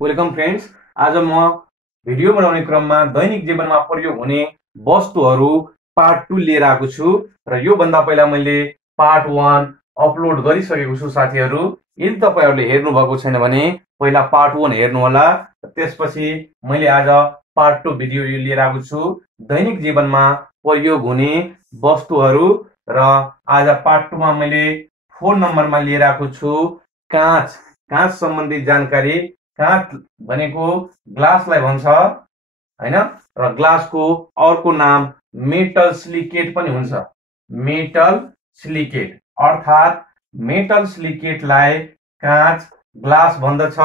Welcome friends. आज म video बनाउने क्रममा दैनिक जीवनमा प्रयोग हुने वस्तुहरू पार्ट 2 लिएर आएको छु र यो भन्दा पहिला मैले पार्ट 1 अपलोड गरिसकेको छु साथीहरू। यदि तपाईहरुले हेर्नु भएको छैन भने पहिला पार्ट 1 हेर्नु होला। त्यसपछि मैले आज पार्ट 2 भिडियो लिएर आएको छु दैनिक जीवनमा प्रयोग हुने वस्तुहरू र आज पार्ट 2 मा मैले फोन नम्बरमा लिएर आएको छु काँच। काँच सम्बन्धी जानकारी। काँच भनेको ग्लासलाई भन्छ हैन, र ग्लासको अर्को नाम मेटल सिलिकेट पनि हुन्छ। मेटल सिलिकेट अर्थात मेटल सिलिकेटलाई काँच ग्लास भन्दछ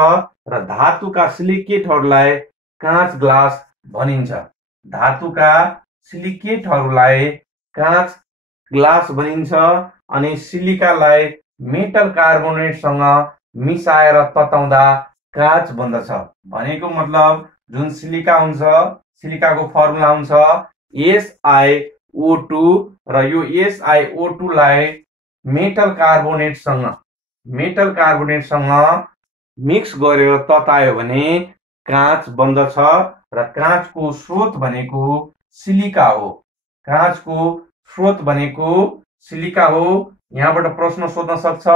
र धातुका सिलिकेटहरूलाई काँच ग्लास भनिन्छ। धातुका सिलिकेटहरूलाई काँच ग्लास भनिन्छ अनि सिलिकालाई मेटल कार्बोनेटसँग मिसाएर तताउँदा काँच बन्दछ। भनेको मतलब जुन सिलिका हुन्छ, सिलिकाको फर्मुला हुन्छ SiO2 र यो SiO2 लाई मेटल कार्बोनेटसँग मिक्स गरेर ततायो भने काँच बन्दछ र काँचको स्रोत भनेको सिलिका हो। काँचको स्रोत भनेको सिलिका हो। यहाँबाट प्रश्न सोध्न सक्छ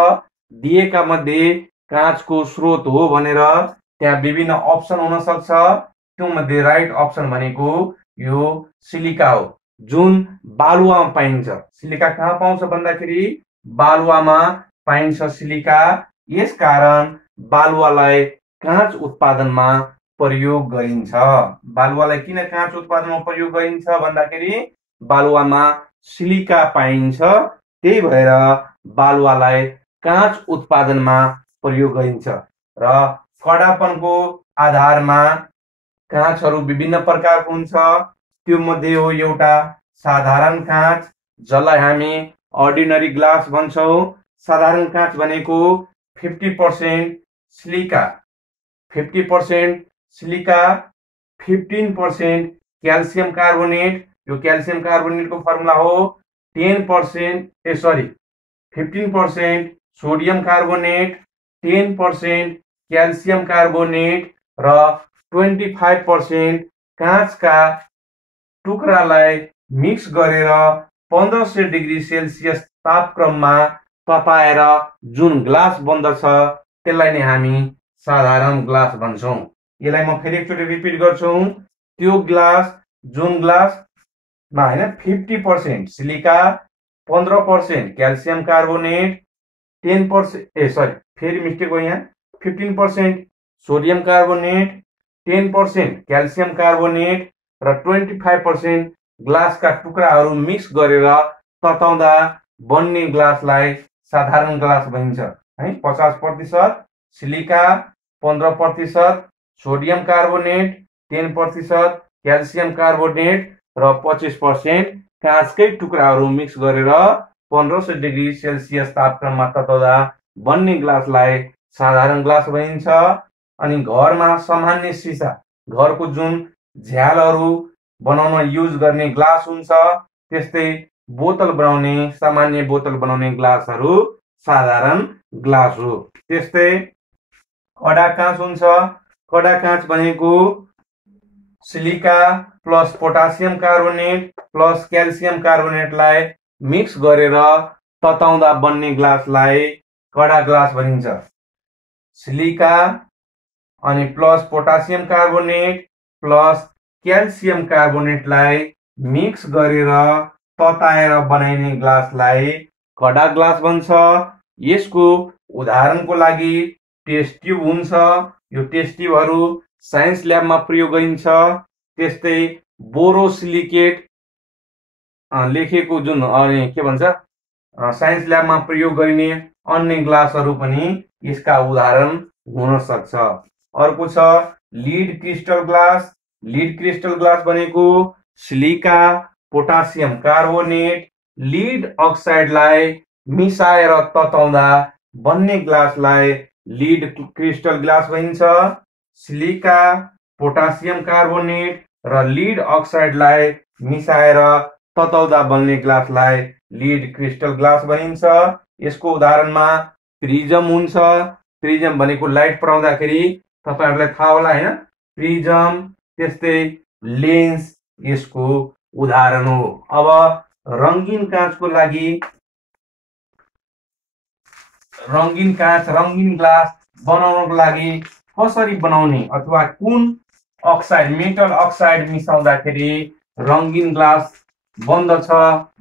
दिएका मध्ये काँचको स्रोत हो भनेर। त्यहाँ विभिन्न अप्सन हुन सक्छ। त्यो मध्ये राइट अप्सन भनेको यो सिलिका हो जुन बालुवामा पाइन्छ। सिलिका कहाँ पाउँछ भन्दाखेरि बालुवामा पाइन्छ सिलिका। यसकारण बालुवालाई काँच उत्पादनमा प्रयोग गरिन्छ। बालुवालाई किन काँच उत्पादनमा प्रयोग गरिन्छ भन्दाखेरि बालुवामा सिलिका पाइन्छ, त्यही भएर बालुवालाई काँच उत्पादनमा प्रयोग गरिन्छ। र कडापनको आधारमा काँचहरू विभिन्न प्रकारको हुन्छ। त्यो मध्ये हो एउटा साधारण काँच जसलाई हामी अर्डिनरी ग्लास भन्छौँ। साधारण काँच भनेको 50% सिलिका, 50% सिलिका, 15% क्याल्सियम कार्बोनेट। यो क्याल्सियम कार्बोनेटको फर्मुला हो 15% सोडियम कार्बोनेट, 10% क्याल्सियम कार्बोनेट र 25% काँचका टुक्रालाई मिक्स गरेर 1500 डिग्री सेल्सियस तापक्रममा तताएर जुन ग्लास बन्दछ त्यसलाई नै हामी साधारण ग्लास भन्छौँ। यसलाई म फेरि एकचोटि रिपिट गर्छु। त्यो ग्लास जुन ग्लासमा हैन 50% सिलिका, 15% क्याल्सियम कार्बोनेट, 10% फेरि मिस्टेक हो यहाँ, 15% सोडियम कार्बोनेट, 10% क्याल्सियम कार्बोनेट र 25% ग्लासका टुक्राहरू मिक्स गरेर तताउँदा बन्ने ग्लासलाई साधारण ग्लास भनिन्छ है। 50% silica, 15% sodium carbonate, 10% calcium carbonate र 25% काँचकै टुक्राहरू मिक्स गरेर 1500 डिग्री सेल्सियस तापक्रममा तताउँदा बन्ने ग्लासलाई साधारण ग्लास भनिन्छ। अनि घरमा सामान्य सिसा, घरको जुन झ्यालहरू बनाउन युज गर्ने ग्लास हुन्छ, त्यस्तै बोतल बनाउने, सामान्य बोतल बनाउने ग्लासहरू साधारण ग्लास हो। त्यस्तै कडा काँच हुन्छ। कडा काँच भनेको silica plus potassium carbonate plus calcium कार्बोनेटलाई मिक्स गरेर तताउँदा बन्ने ग्लासलाई कडा ग्लास भनिन्छ। सिलिका अनि plus potassium carbonate plus calcium कार्बोनेटलाई मिक्स गरेर तताएर बनाइने ग्लासलाई कडा ग्लास भन्छ। यसको उदाहरणको लागि टेस्ट ट्युब हुन्छ। यो टेस्ट ट्युबहरू साइन्स ल्याबमा प्रयोग गरिन्छ। त्यस्तै बोरोसिलिकेट लेखेको जुन के भन्छ साइन्स ल्याबमा प्रयोग गरिने अन्य ग्लासहरू पनि यसका उदाहरण हुन सक्छ। अर्को छ lead crystal glass. Lead crystal glass भनेको सिलिका, पोटासियम कार्बोनेट, लिड अक्साइडलाई मिसाएर तताउँदा बन्ने ग्लासलाई लिड क्रिस्टल ग्लास भनिन्छ। सिलिका, पोटासियम कार्बोनेट र लिड अक्साइडलाई मिसाएर तताउँदा बन्ने ग्लासलाई लिड क्रिस्टल ग्लास भनिन्छ। यसको उदाहरणमा प्रिज्म हुन्छ। प्रिज्म भनेको लाइट पराउँदाखेरि तपाईहरुलाई थाहा होला हैन, प्रिजम त्यस्तै लेन्स यसको उदाहरण हो। अब रंगीन काँचको लागि रंगीन काँच रंगीन ग्लास बनाउनको लागि कसरी बनाउने अथवा कुन अक्साइड मेटल अक्साइड मिसाउँदाखेरि रंगीन ग्लास बन्दछ,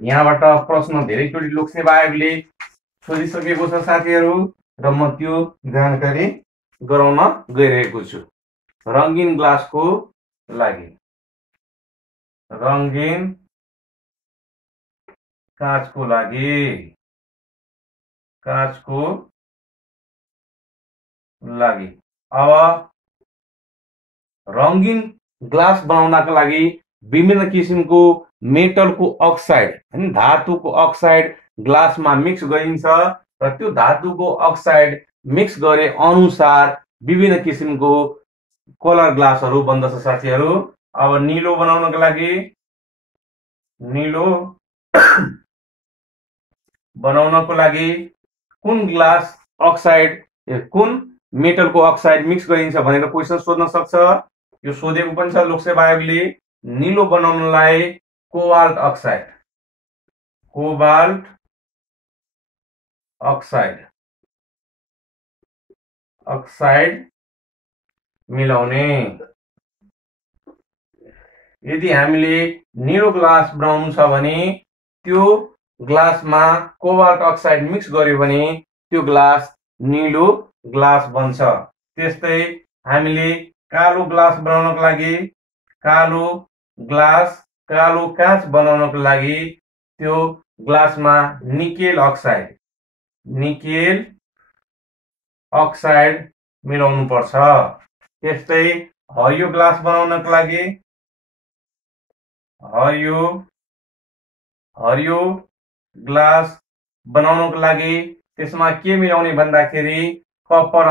यहाँबाट प्रश्न धेरैचोटि लोकसेवा आयोगले सोधिसकेको छ साथीहरु, र म त्यो जानकारी गराउन गइरहेको छु। रंगीन ग्लासको लागि रंगीन काँचको लागि अब रंगीन ग्लास बनाउनका लागि विभिन्न किसिमको मेटलको अक्साइड हैन, धातुको अक्साइड ग्लासमा मिक्स गरिन्छ र त्यो धातुको अक्साइड मिक्स गरे अनुसार विभिन्न किसिमको कलर ग्लासहरू बन्दछ साथीहरु। अब नीलो बनाउनको लागि नीलो बनाउनको लागि कुन ग्लास अक्साइड कुन मेटलको अक्साइड मिक्स गरिन्छ भनेर क्वेशन सोध्न सक्छ। यो सोधेको पनि छ लोकसेवा आयोगले। नीलो बनाउनलाई कोबाल्ट अक्साइड मिलाउने। यदि हामीले नीलो ग्लास बनाउनु छ भने त्यो ग्लासमा कोबाल्ट अक्साइड मिक्स गर्यो भने त्यो ग्लास नीलो ग्लास बन्छ। त्यस्तै हामीले कालो ग्लास बनाउनको लागि कालो काँच बनाउनको लागि त्यो ग्लासमा निकेल अक्साइड मिलाउनु पर्छ। त्यस्तै हरियो ग्लास बनाउनको लागि हरियो ग्लास बनाउनको लागि त्यसमा के मिलाउने भन्दाखेरि कपर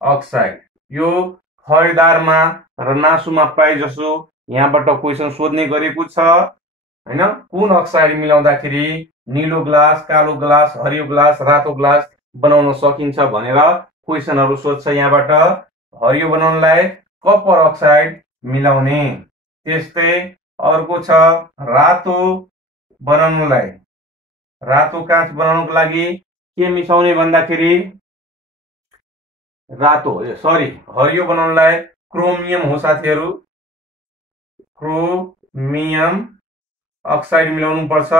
अक्साइड। यो खरिदारमा र नासुमा प्राय जसो यहाँबाट क्वेशन सोध्ने गरेको छ हैन। कुन अक्साइड मिलाउँदाखेरि नीलो ग्लास, कालो ग्लास, हरियो ग्लास, रातो ग्लास बनाउन सकिन्छ भनेर क्वेशनहरु सोध्छ यहाँबाट। हरियो बनाउनलाई कपर अक्साइड मिलाउने। त्यस्तै अर्को छ रातो काँच बनाउनको लागि के मिसाउने भन्दाखेरि हरियो बनाउनलाई क्रोमियम हो साथीहरु। क्रोमियम अक्साइड मिलाउनु पर्छ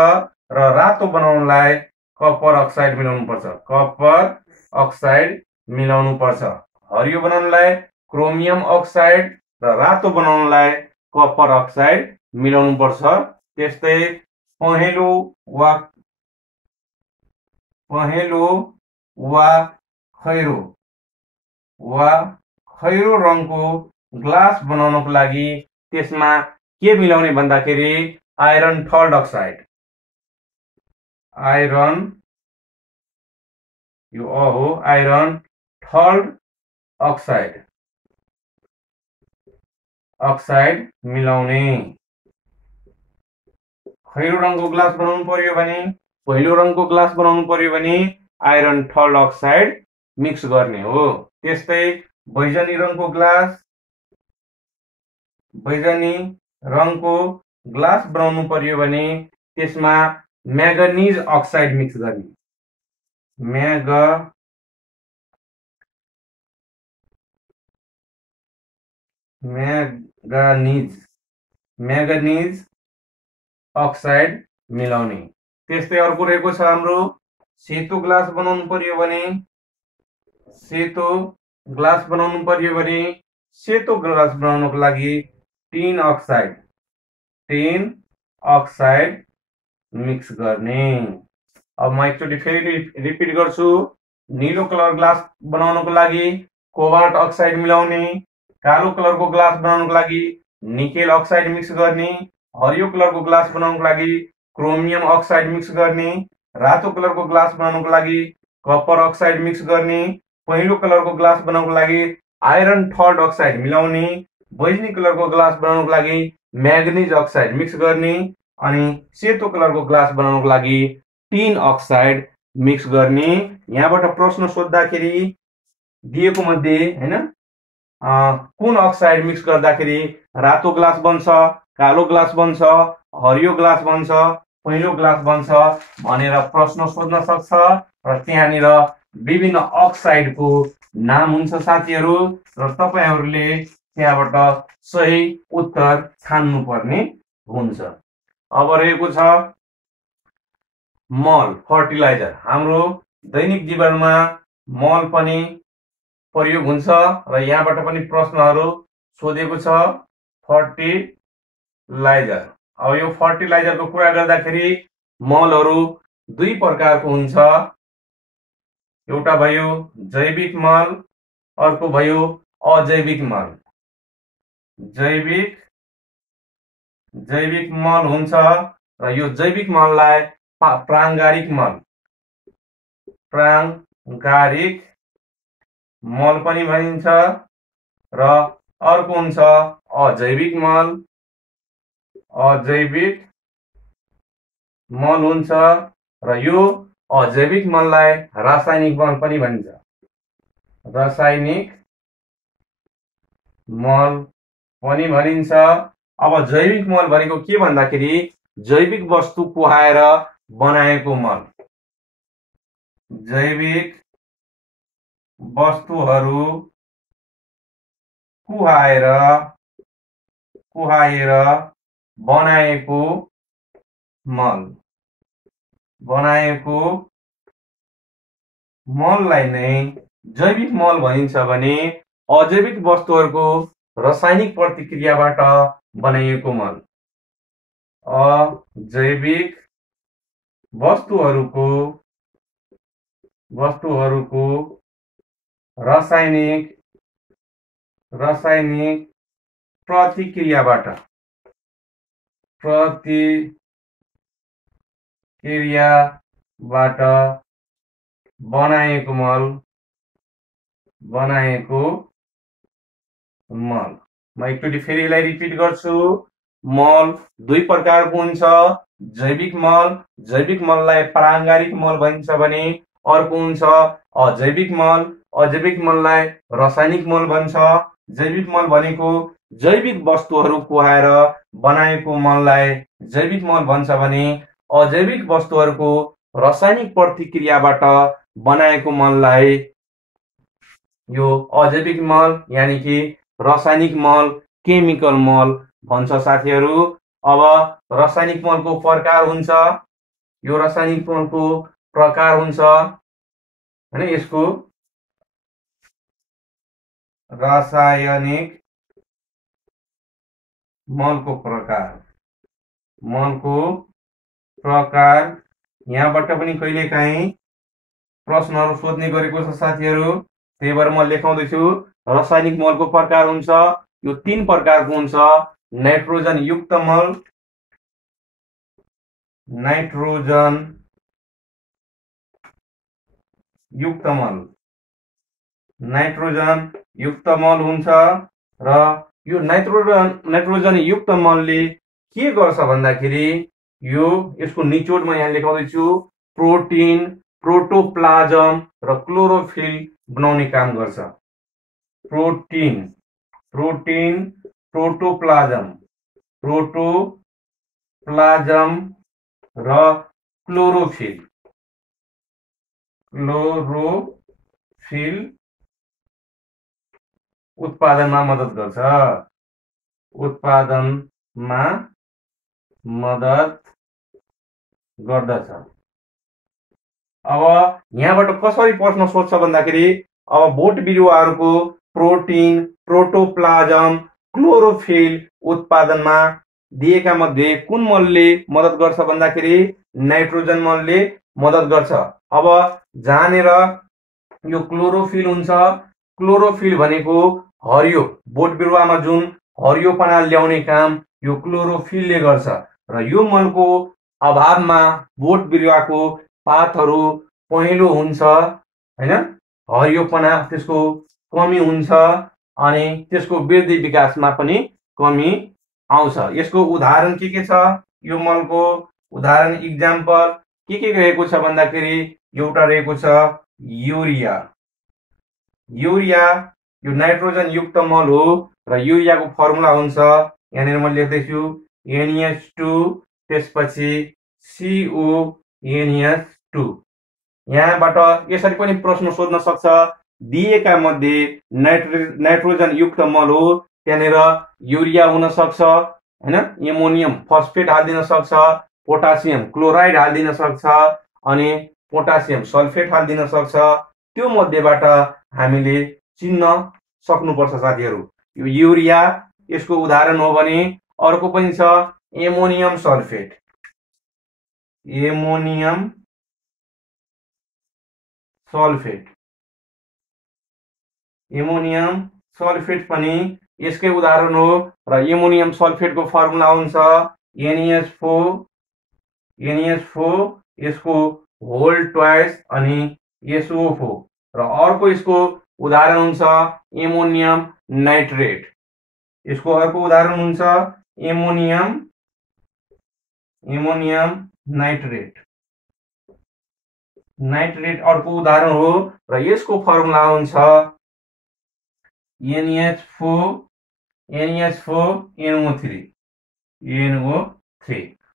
र रातो बनाउनलाई कपर अक्साइड मिलाउनु पर्छ। हरियो बनाउनलाई क्रोमियम अक्साइड र रातो बनाउनलाई कपर अक्साइड मिलाउनु पर्छ। त्यस्तै पहेँलो वा खैरो रङको ग्लास बनाउनको लागि त्यसमा के मिलाउने भन्दाखेरि आइरन थर्ड अक्साइड मिलाउने। खैरो रङको ग्लास बनाउनु पर्यो भने पहिलो रङको ग्लास बनाउनु पर्यो भने आइरन थर्ड अक्साइड मिक्स गर्ने हो। त्यस्तै बैजनी रङको ग्लास बनाउनु पर्यो भने त्यसमा म्याग्निज अक्साइड मिक्स गर्ने। म्याग्निज अक्साइड मिलाउने। त्यस्तै अर्को रहेको छ हाम्रो सेतो ग्लास बनाउनु पर्यो भने सेतो ग्लास बनाउनको लागि टिन अक्साइड मिक्स गर्ने। अब म एकचोटि फेरि रिपिट गर्छु। नीलो कलर ग्लास बनाउनको लागि कोबाल्ट अक्साइड मिलाउने। कालो कलरको ग्लास बनाउनको लागि निकेल अक्साइड मिक्स गर्ने। हरियो कलरको ग्लास बनाउनको लागि क्रोमियम अक्साइड मिक्स गर्ने। रातो कलरको ग्लास बनाउनको लागि कपर अक्साइड मिक्स गर्ने। पहिलो कलरको ग्लास बनाउनको लागि आइरन थर्ड अक्साइड मिलाउने। बैजनी कलरको ग्लास बनाउनको लागि म्याग्निज अक्साइड मिक्स गर्ने। अनि सेतो कलरको ग्लास बनाउनको लागि टिन अक्साइड मिक्स गर्ने। यहाँबाट प्रश्न सोध्दाखेरि दिएको मध्ये हैन कुन अक्साइड मिक्स गर्दाखेरि रातो ग्लास बन्छ, कालो ग्लास बन्छ, हरियो ग्लास बन्छ, पहेँलो ग्लास बन्छ भनेर प्रश्न सोध्न सक्छ र त्यहाँनिर विभिन्न अक्साइडको नाम हुन्छ साथीहरू र तपाईहरुले त्यहाँबाट सही उत्तर छान्नु पर्ने हुन्छ। अब रहेको छ मल फर्टिलाइजर। हाम्रो दैनिक जीवनमा मल पनि प्रयोग हुन्छ र यहाँबाट पनि प्रश्नहरू सोधेको छ फर्टिलाइजर। अब यो फर्टिलाइजरको कुरा गर्दाखेरि मलहरू दुई प्रकारको हुन्छ। एउटा भयो जैविक मल, अर्को भयो अजैविक मल। जैविक मल हुन्छ र यो जैविक मललाई प्राङ्गारिक मल पनि भनिन्छ र अर्को हुन्छ अजैविक मल। अजैविक मल हुन्छ र यो अजैविक मललाई रासायनिक मल पनि भनिन्छ। रासायनिक मल पनि भनिन्छ। अब जैविक मल भनेको के भन्दाखेरि जैविक वस्तु कुहाएर बनाएको मल। जैविक वस्तुहरू कुहाएर बनाएको मललाई नै जैविक मल भनिन्छ भने अजैविक वस्तुहरूको रासायनिक प्रतिक्रियाबाट बनाइएको मल। अजैविक वस्तुहरूको रासायनिक प्रतिक्रियाबाट बनाएको मल। म एकचोटि फेरि यसलाई रिपिट गर्छु। मल दुई प्रकारको हुन्छ। जैविक मललाई प्राङ्गारिक मल भनिन्छ भने अर्को हुन्छ अजैविक मल। अजैविक मललाई रासायनिक मल भन्छ। जैविक मल भनेको जैविक वस्तुहरू कुहाएर बनाएको मललाई जैविक मल भन्छ भने अजैविक वस्तुहरूको रासायनिक प्रतिक्रियाबाट बनाएको मललाई यो अजैविक मल यानी कि रासायनिक मल, केमिकल मल भन्छ साथीहरू। अब रासायनिक मलको प्रकार हुन्छ। यो रासायनिक मलको प्रकार हुन्छ हैन, यसको रासायनिक मलको प्रकार यहाँबाट पनि कहिलेकाहीँ प्रश्नहरू सोध्ने गरेको छ साथीहरू, त्यही भएर म लेखाउँदैछु। रासायनिक मलको प्रकार हुन्छ यो तीन प्रकारको हुन्छ। नाइट्रोजन युक्त मल, नाइट्रोजन युक्त मल हुन्छ र यो नाइट्रोजन युक्त मलले के गर्छ भन्दाखेरि यो यसको निचोडमा यहाँ लेखाउँदैछु प्रोटिन, प्रोटोप्लाज्म र क्लोरोफिल बनाउने काम गर्छ। प्रोटिन, प्रोटोप्लाज्म र क्लोरोफिल उत्पादनमा मद्दत गर्दछ। अब यहाँबाट कसरी प्रश्न सोध्छ भन्दाखेरि अब बोट बिरुवाहरूको प्रोटिन, प्रोटोप्लाज्म, क्लोरोफिल उत्पादनमा दिएका मध्ये कुन मलले मद्दत गर्छ भन्दाखेरि नाइट्रोजन मलले मद्दत गर्छ। अब जहाँनिर यो क्लोरोफिल हुन्छ, क्लोरोफिल भनेको हरियो, बोट बिरुवामा जुन हरियोपना ल्याउने काम यो क्लोरोफिलले गर्छ र यो मलको अभावमा बोट बिरुवाको पातहरू पहेँलो हुन्छ हैन, हरियोपना त्यसको कमी हुन्छ अनि त्यसको वृद्धि विकासमा पनि कमी आउँछ। यसको उदाहरण के छ? यो मलको उदाहरण इक्जाम्पल के रहेको छ भन्दाखेरि एउटा रहेको छ युरिया, युरिया यो नाइट्रोजन युक्त मल हो र युरियाको फर्मुला हुन्छ यहाँनिर म लेख्दैछु NH2 त्यसपछि CONH2। यहाँबाट यसरी पनि प्रश्न सोध्न सक्छ दिएका मध्ये नाइट्रोजन युक्त मल हो त्यहाँनिर युरिया हुन सक्छ हैन, एमोनियम फस्फेट हाल्दिन सक्छ, पोटासियम क्लोराइड हाल्दिन सक्छ अनि पोटासियम सल्फेट हाल्दिन सक्छ। त्यो मध्येबाट हामीले चिन्न सक्नुपर्छ साथीहरू। यो युरिया यसको उदाहरण हो भने अर्को पनि छ ammonium sulphate. Ammonium sulphate, ammonium sulphate पनि यसकै उदाहरण हो र एमोनियम सल्फेटको फर्मुला हुन्छ NH4 यसको होल ट्वाइस अनि SO4 र अर्को यसको उदाहरण हुन्छ एमोनियम नाइट्रेट। यसको अर्को उदाहरण हुन्छ एमोनियम नाइट्रेट। नाइट्रेट अर्को उदाहरण हो र यसको फर्मुला हुन्छ NH4NO3।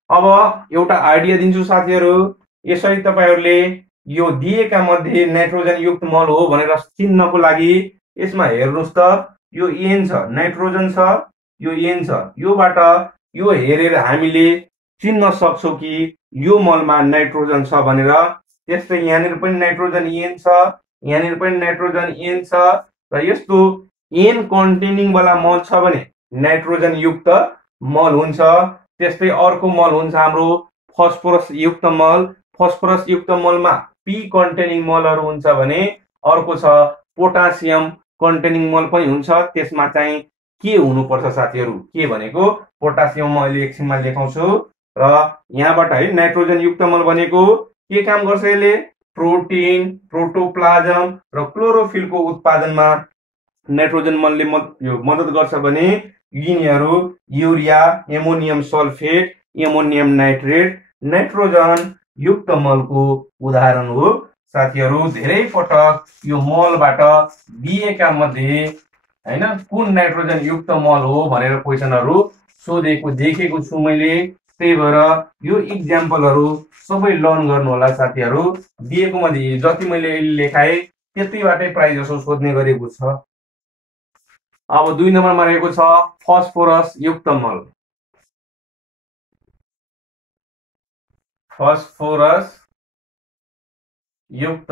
अब एउटा आइडिया दिन्छु साथीहरू, यसरी तपाईहरुले यो दिएका मध्ये नाइट्रोजन युक्त मल हो भनेर चिन्नको लागि यसमा हेर्नुस् त यो N छ, नाइट्रोजन छ, यो N छ, योबाट यो हेरेर हामीले चिन्न सक्छौं कि यो मलमा नाइट्रोजन छ भनेर। त्यस्तै यहाँनिर पनि नाइट्रोजन N छ, यहाँनिर पनि नाइट्रोजन N छ र यस्तो N कन्टेनिङ वाला मल छ भने नाइट्रोजन युक्त मल हुन्छ। त्यस्तै अर्को मल हुन्छ हाम्रो फस्फोरस युक्त मल। फस्फोरस युक्त मलमा P कन्टेनिङ मलहरु हुन्छ भने अर्को छ पोटासियम कन्टेनिङ मल पनि हुन्छ। त्यसमा चाहिँ के हुनुपर्छ साथीहरु, के भनेको पोटासियम म अहिले एकछिनमा लेखाउँछु र यहाँबाट है नाइट्रोजन युक्त मल भनेको के काम गर्छ, यसले प्रोटिन, प्रोटोप्लाज्म र क्लोरोफिलको उत्पादनमा नाइट्रोजन मलले मद्दत गर्छ भने यिनीहरू urea, ammonium sulphate, ammonium nitrate nitrogen युक्त मलको उदाहरण हो साथीहरू। धेरै पटक यो मलबाट दिएका मध्ये हैन कुन नाइट्रोजन युक्त मल हो भनेर क्वेशनहरु सोधेको देखेको छु मैले। त्यही भएर यो इक्जाम्पलहरु सबै लर्न गर्नु होला साथीहरु। दिएको मध्ये जति मैले लेखाए त्यतिबाटै प्राय जसो सोध्ने गरेको छ। अब 2 नम्बरमा रहेको छ फस्फोरस युक्त मल। फस्फोरस युक्त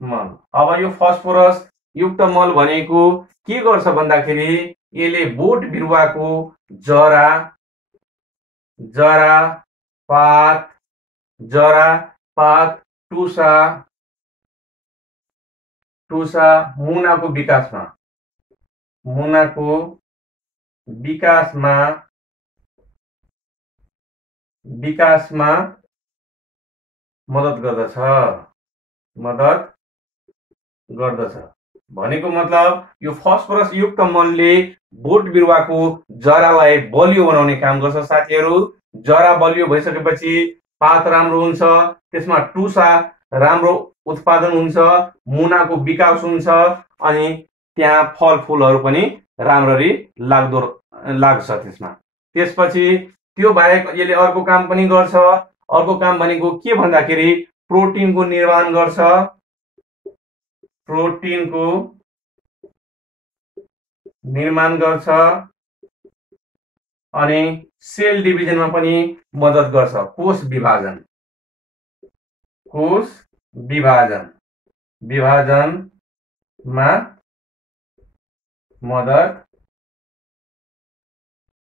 मल। अब यो फस्फोरस युक्त मल भनेको के गर्छ भन्दाखेरि यसले बोट बिरुवाको जरा, पात, टुसा मुनाको विकासमा मद्दत गर्दछ भनेको मतलब यो फस्फोरस युक्त मलले बोट बिरुवाको जरालाई बलियो बनाउने काम गर्छ साथीहरु। जरा बलियो भइसकेपछि पात राम्रो हुन्छ, त्यसमा टुसा राम्रो उत्पादन हुन्छ, मुनाको विकास हुन्छ अनि त्यहाँ फलफुलहरु पनि राम्ररी लाग्छ त्यसमा। त्यसपछि त्यो बाहेक यसले अर्को काम पनि गर्छ। अर्को काम भनेको के भन्दाखेरि प्रोटिनको निर्माण गर्छ। अनि सेल डिभिजनमा पनि मद्दत गर्छ। कोष विभाजनमा मद्दत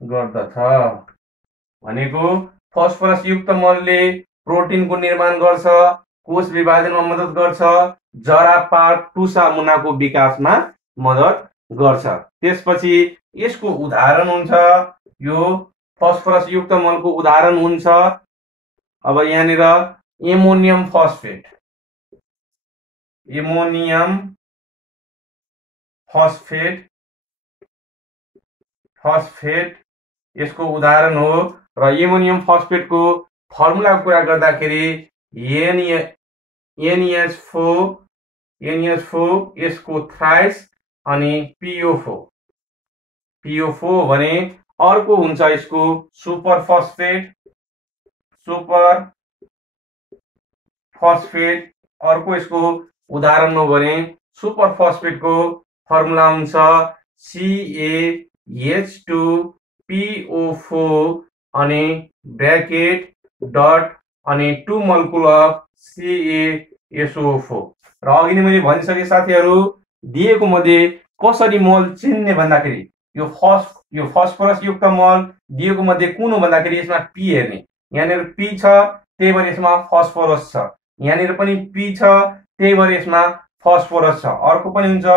गर्दछ भनेको फस्फोरस युक्त मलले प्रोटिनको निर्माण गर्छ, कोष विभाजनमा मद्दत गर्छ, जरा, पात, टुसा, मुनाको विकासमा मद्दत गर्छ। त्यसपछि यसको उदाहरण हुन्छ यो फस्फोरस युक्त मलको उदाहरण हुन्छ। अब यहाँनिर एमोनियम फस्फेट यसको उदाहरण हो र एमोनियम फस्फेटको फर्मुलाको कुरा गर्दाखेरि NH4 NH4 यसको थ्राइस अनि PO4 भने अर्को हुन्छ यसको सुपर फस्फेट अर्को यसको उदाहरण हो भने सुपर फस्फेटको फर्मुला हुन्छ CaH2PO4 अनि ब्रैकेट डट अनि 2 मोलिकुल अफ CaSO4 र अघि नै मैले भनिसके साथीहरु दिएको मध्ये कसरी मोल चिन्ने भन्दाखेरि यो फस्फोरस युक्त मोल दिएको मध्ये कुन हो भन्दाखेरि यसमा P हेर्ने यहाँनिर P छ त्यही भएर यसमा फस्फोरस छ यहाँनिर पनि P छ त्यही भएर यसमा फस्फोरस छ अर्को पनि हुन्छ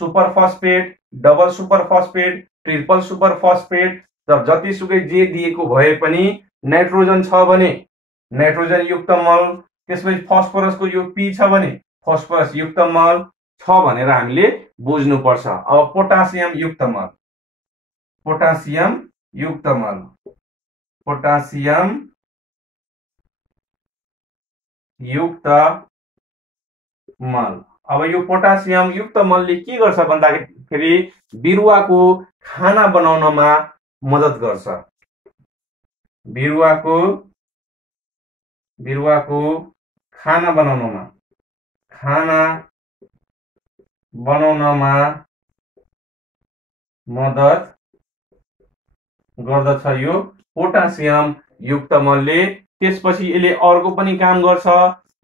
super phosphate double super phosphate triple super phosphate जतिसुकै जे दिएको भए पनि नाइट्रोजन छ भने नाइट्रोजन युक्त मल त्यसपछि फस्फोरसको यो P छ भने फस्फोरस युक्त मल छ भनेर हामीले बुझ्नु पर्छ। अब पोटासियम युक्त मल अब यो पोटासियम युक्त मलले के गर्छ भन्दाखेरि बिरुवाको खाना बनाउनमा मद्दत गर्छ। बिरुवाको खाना बनाउनमा मद्दत गर्दछ यो पोटासियम युक्त मलले। त्यसपछि यसले अर्को पनि काम गर्छ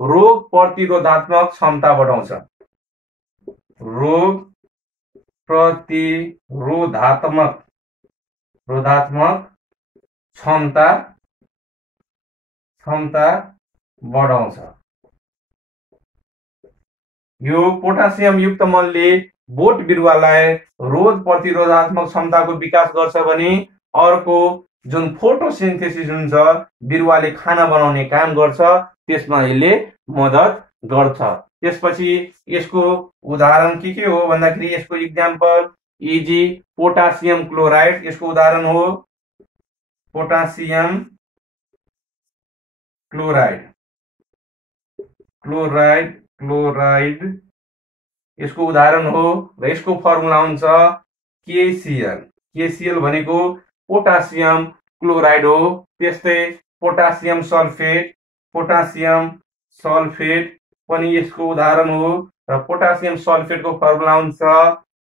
रोग प्रतिरोधात्मक क्षमता बढाउँछ। रोग प्रतिरोधात्मक क्षमता बढाउँछ। यो पोटासियम युक्त मलले बोट बिरुवालाई रोग प्रतिरोधात्मक क्षमताको विकास गर्छ भने अर्को जुन फोटोसिन्थेसिस हुन्छ बिरुवाले खाना बनाउने काम गर्छ त्यसमा यसले मद्दत गर्छ। त्यसपछि यसको उदाहरण के हो भन्दाखेरि यसको इक्जाम्पल इजी पोटासियम क्लोराइड यसको उदाहरण हो पोटासियम क्लोराइड यसको उदाहरण हो र यसको फर्मुला हुन्छ KCl भनेको पोटासियम क्लोराइड हो। त्यस्तै पोटासियम सल्फेट पनि यसको उदाहरण हो र पोटासियम सल्फेटको फर्मुला हुन्छ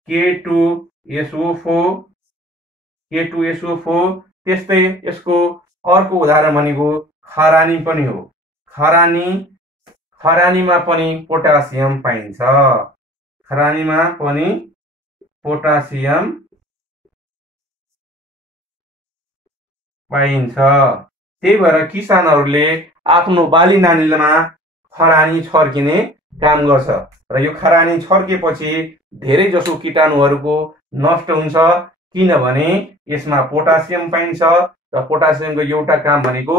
K2SO4 त्यस्तै यसको अर्को उदाहरण भनेको खरानी पनि हो। खरानीमा पनि पोटासियम पाइन्छ। त्यही भएर किसानहरूले आफ्नो बाली नालीमा खरानी छर्किने काम गर्छ र यो खरानी छर्केपछि धेरै जसो कीटाणुहरूको नष्ट हुन्छ किनभने यसमा पोटासियम पाइन्छ र पोटासियमको एउटा काम भनेको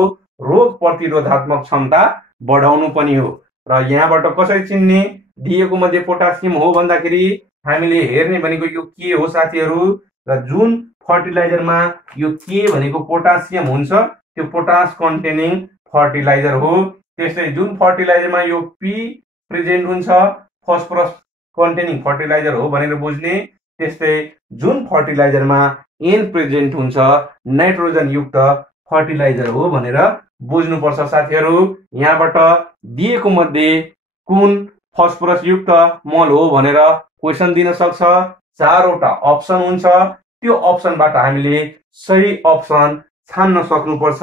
रोग प्रतिरोधात्मक क्षमता बढाउनु पनि हो। र यहाँबाट कसरी चिन्ने दिएको मध्ये पोटासियम हो भन्दाखेरि हामीले हेर्ने भनेको यो के हो साथीहरु र जुन फर्टिलाइजरमा यो के भनेको पोटासियम हुन्छ त्यो पोटास कन्टेनिङ फर्टिलाइजर हो। त्यस्तै जुन फर्टिलाइजरमा यो P प्रेजेन्ट हुन्छ फस्फोरस कन्टेनिङ फर्टिलाइजर हो भनेर बुझ्ने। त्यस्तै जुन फर्टिलाइजरमा N प्रेजेन्ट हुन्छ नाइट्रोजन युक्त फर्टिलाइजर हो भनेर बुझ्नुपर्छ साथीहरु। यहाँबाट दिएको मध्ये कुन फस्फोरस युक्त मल हो भनेर क्वेशन दिन सक्छ। 4 वटा अप्सन हुन्छ त्यो अप्सनबाट हामीले सही अप्सन छान्न सक्नुपर्छ।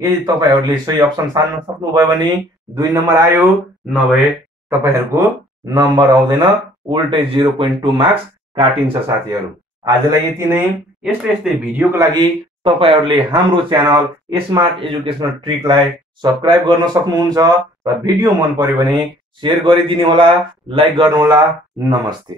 यदि तपाईहरुले सही अप्सन छान्न सक्नुभयो भने 2 नम्बर आयो नभए तपाईहरुको नम्बर आउँदैन उल्टै 0.2 मार्क्स काटिन्छ साथीहरु। आजलाई यति नै। यस्तै भिडियोको लागि तपाईहरुले हाम्रो च्यानल स्मार्ट एजुकेशनल ट्रिकलाई सब्स्क्राइब गर्न सक्नुहुन्छ र भिडियो मन पर्यो भने शेयर गरिदिनु होला, लाइक गर्नु होला। नमस्ते।